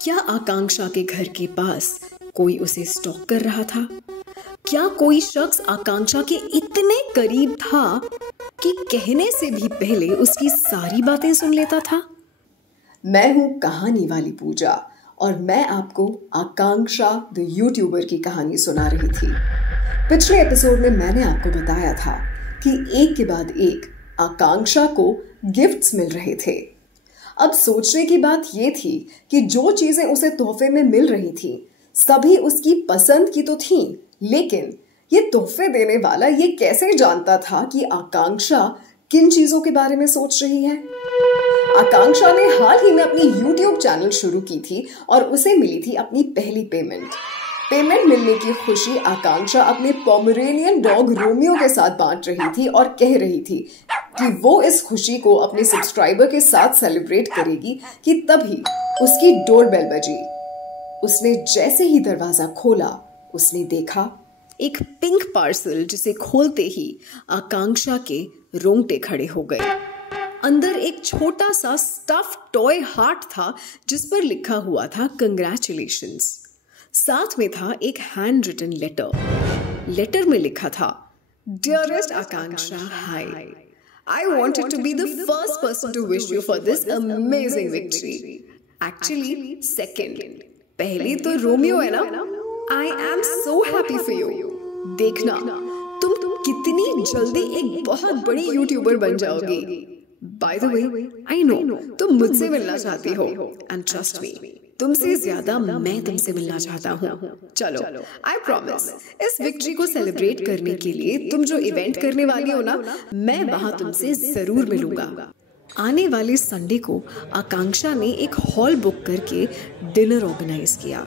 क्या आकांक्षा के घर के पास कोई उसे स्टॉक कर रहा था? क्या कोई शख्स आकांक्षा के इतने करीब था कि कहने से भी पहले उसकी सारी बातें सुन लेता था? मैं हूं कहानी वाली पूजा और मैं आपको आकांक्षा द यूट्यूबर की कहानी सुना रही थी। पिछले एपिसोड में मैंने आपको बताया था कि एक के बाद एक आकांक्षा को गिफ्ट्स मिल रहे थे। अब सोचने की बात यह थी कि जो चीजें उसे तोहफे में मिल रही थी सभी उसकी पसंद की तो थीं, लेकिन ये तोहफे देने वाला ये कैसे जानता था कि आकांक्षा किन चीजों के बारे में सोच रही है? आकांक्षा ने हाल ही में अपनी YouTube चैनल शुरू की थी और उसे मिली थी अपनी पहली पेमेंट मिलने की खुशी आकांक्षा अपने पोमेरेनियन डॉग रोमियो के साथ बांट रही थी और कह रही थी कि वो इस खुशी को अपने सब्सक्राइबर के साथ सेलिब्रेट करेगी कि तभी उसकी डोरबेल बजी। उसने जैसे ही दरवाजा खोला उसने देखा एक पिंक पार्सल जिसे खोलते ही आकांक्षा के रोंगटे खड़े हो गए। अंदर एक छोटा सा स्टफ टॉय हार्ट था जिस पर लिखा हुआ था कंग्रेचुलेशंस। साथ में था एक हैंड रिटन लेटर में लिखा था, dearest Akanksha, hi, I wanted to be the first person to wish you for this amazing victory. Actually, second. पहली तो रोमियो है ना? I am so happy for you. देखना, तुम कितनी जल्दी एक बहुत बड़ी यूट्यूबर बन जाओगी। By the way, I know तुम मुझसे मिलना चाहती हो, and trust me, तुमसे ज्यादा मैं तुमसे मिलना चाहता हूँ। चलो, I promise, इस विक्ट्री को सेलिब्रेट करने के लिए तुम जो इवेंट करने वाली हो ना, मैं वहां तुमसे जरूर मिलूंगा। आने वाले संडे को आकांक्षा ने एक हॉल बुक करके डिनर ऑर्गेनाइज किया।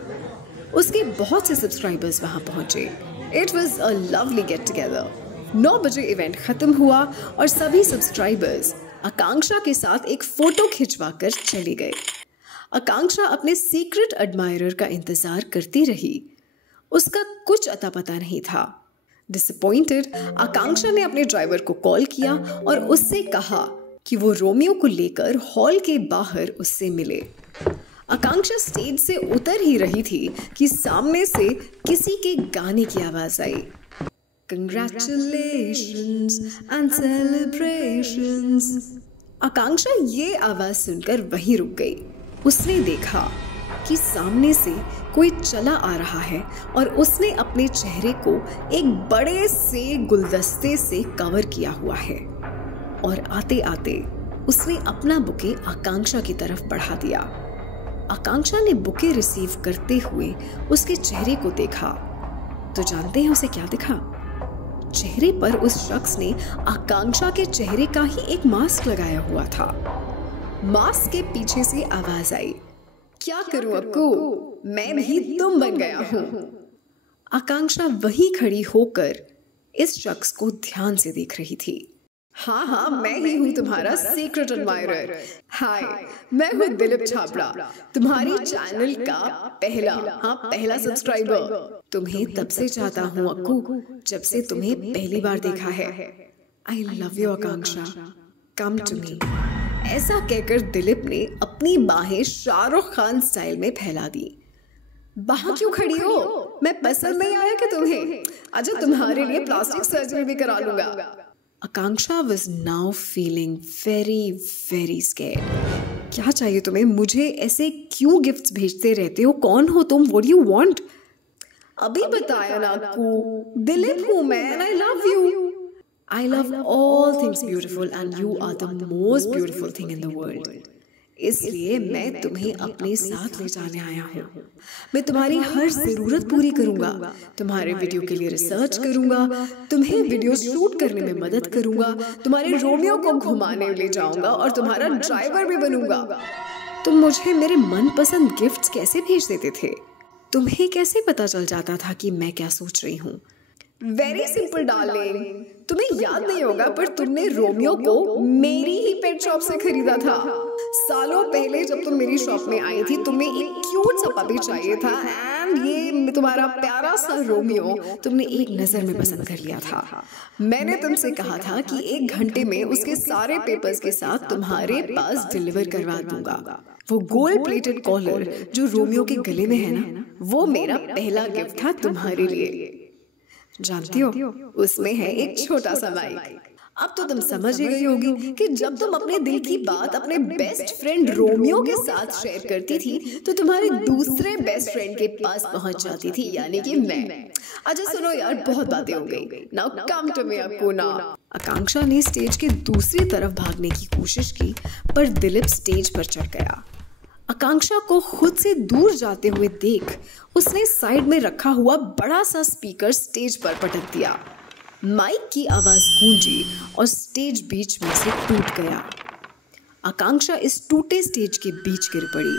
उसके बहुत से सब्सक्राइबर्स वहां पहुंचे। It was a lovely get together. 9 बजे इवेंट खत्म हुआ और सभी सब्सक्राइबर्स आकांक्षा के साथ एक फोटो खिंचवाकर चले गए। आकांक्षा अपने सीक्रेट एडमायरर का इंतजार करती रही। उसका कुछ अता पता नहीं था। डिसअपॉइंटेड, आकांक्षा ने अपने ड्राइवर को कॉल किया और उससे कहा कि वो रोमियो को लेकर हॉल के बाहर उससे मिले। आकांक्षा स्टेज से उतर ही रही थी कि सामने से किसी के गाने की आवाज आई, Congratulations and celebrations। आकांक्षा ये आवाज सुनकर वहीं रुक गई। उसने देखा कि सामने से कोई चला आ रहा है और उसने अपने चेहरे को एक बड़े से गुलदस्ते से कवर किया हुआ है और आते आते उसने अपना बुके आकांक्षा की तरफ बढ़ा दिया। आकांक्षा ने बुके रिसीव करते हुए उसके चेहरे को देखा तो जानते हैं उसे क्या दिखा? चेहरे पर उस शख्स ने आकांक्षा के चेहरे का ही एक मास्क लगाया हुआ था। मास्क के पीछे से आवाज आई, क्या करूं अक्कू, मैं भी तुम बन गया हूं। आकांक्षा वहीं खड़ी होकर इस शख्स को ध्यान से देख रही थी। हाँ, मैं ही हूँ तुम्हारा सीक्रेट एडमायरर। हाय, मैं हूँ दिलीप छाबड़ा, तुम्हारी चैनल का पहला सब्सक्राइबर। तुम्हें तब से चाहता हूँ अक्कू, जब से तुम्हें पहली बार देखा है। I love you Akanksha, come to me. ऐसा कहकर दिलीप ने अपनी बाहें शाहरुख खान स्टाइल में फैला दी। बाहर क्यों खड़ी हो? मैं पसंद नहीं आया कि तुम्हें? अच्छा, तुम्हारे लिए प्लास्टिक सर्जरी भी करा लूंगा। आकांक्षा was now feeling very very scared। क्या चाहिए तुम्हें? मुझे ऐसे क्यों गिफ्ट्स भेजते रहते हो? कौन हो तुम? What do you want? अभी बताया ना आपको, दिलीप हूँ मैं and I love you। I love all things beautiful and you are the most beautiful thing in the world। इसलिए मैं तुम्हें अपने साथ ले जाने आया हूँ। मैं तुम्हारी हर जरूरत पूरी करूंगा, तुम्हारे वीडियो के लिए रिसर्च करूंगा, तुम्हें वीडियो शूट करने में मदद करूंगा, तुम्हारे रोमियो को घुमाने ले जाऊंगा और तुम्हारा ड्राइवर भी बनूंगा। तुम मुझे मेरे मनपसंद गिफ्ट्स कैसे भेज देते थे? तुम्हें कैसे पता चल जाता था कि मैं क्या सोच रही हूँ? वेरी सिंपल डार्लिंग, तुम्हें याद नहीं होगा पर तुमने रोमियो को मेरी ही पेट शॉप से खरीदा था। सालों पहले जब तुम मेरी शॉप में आई थी तुम्हें एक क्यूट सा पपी चाहिए था एंड ये तुम्हारा प्यारा सा रोमियो तुमने एक नजर में पसंद कर लिया था। मैंने तुमसे कहा था कि 1 घंटे में उसके सारे पेपर्स के साथ तुम्हारे पास डिलीवर करवा दूंगा। वो गोल्ड प्लेटेड कॉलर जो रोमियो के गले में है ना, वो मेरा पहला गिफ्ट था तुम्हारे लिए। जानती हो, उसमें है एक छोटा सा माइक। अब तो तुम समझ ही गई होगी कि जब तुम अपने दिल की बात अपने बेस्ट फ्रेंड रोमियो के साथ शेयर करती थी तो तुम्हारे दूसरे बेस्ट फ्रेंड के पास पहुंच जाती थी, यानी कि मैं। अच्छा सुनो यार, बहुत बातें हो गई। नाउ कम टू मी अकुना। आकांक्षा ने स्टेज के दूसरी तरफ भागने की कोशिश की, पर दिलीप स्टेज पर चढ़ गया। आकांक्षा को खुद से दूर जाते हुए देख उसने साइड में रखा हुआ बड़ा सा स्पीकर स्टेज पर पटक दिया। माइक की आवाज गूंजी और स्टेज बीच में से टूट गया। आकांक्षा इस टूटे स्टेज के बीच गिर पड़ी।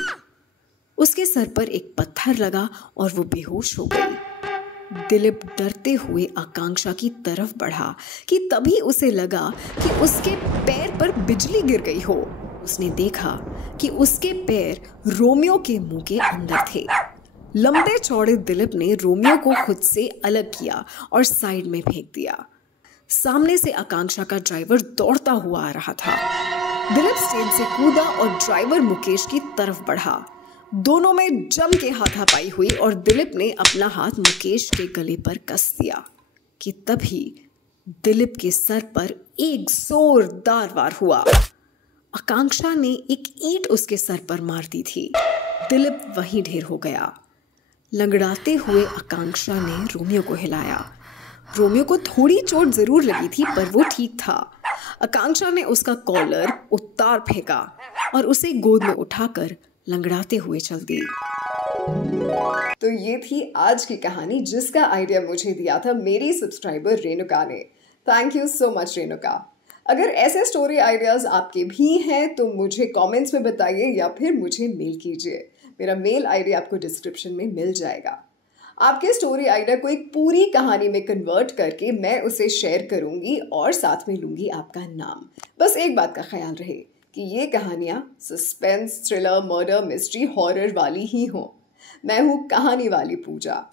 उसके सर पर एक पत्थर लगा और वो बेहोश हो गई। दिलीप डरते हुए आकांक्षा की तरफ बढ़ा कि तभी उसे लगा कि उसके पैर पर बिजली गिर गई हो। उसने देखा कि उसके पैर रोमियो के मुंह के अंदर थे। लंबे चौड़े दिलीप ने रोमियो को खुद से अलग किया और साइड में फेंक दिया। सामने से आकांक्षा का ड्राइवर दौड़ता हुआ आ रहा था। दिलीप स्टेज से कूदा और ड्राइवर मुकेश की तरफ बढ़ा। दोनों में जम के हाथापाई हुई और दिलीप ने अपना हाथ मुकेश के गले पर कस दिया कि तभी दिलीप के सर पर एक जोरदार वार हुआ। आकांक्षा ने एक ईंट उसके सर पर मार दी थी। दिलीप वहीं ढेर हो गया। लंगड़ाते हुए आकांक्षा ने रोमियो को हिलाया। रोमियो को थोड़ी चोट जरूर लगी थी, पर वो ठीक था। आकांक्षा ने उसका कॉलर उतार फेंका और उसे गोद में उठाकर लंगड़ाते हुए चल दी। तो ये थी आज की कहानी, जिसका आइडिया मुझे दिया था मेरी सब्सक्राइबर रेणुका ने। Thank you so much Renuka. अगर ऐसे स्टोरी आइडियाज आपके भी हैं तो मुझे कमेंट्स में बताइए या फिर मुझे मेल कीजिए। मेरा मेल आईडी आपको डिस्क्रिप्शन में मिल जाएगा। आपके स्टोरी आइडिया को एक पूरी कहानी में कन्वर्ट करके मैं उसे शेयर करूंगी और साथ में लूंगी आपका नाम। बस एक बात का ख्याल रहे कि ये कहानियां suspense, thriller, murder, mystery, horror वाली ही हों। मैं हूँ कहानी वाली पूजा।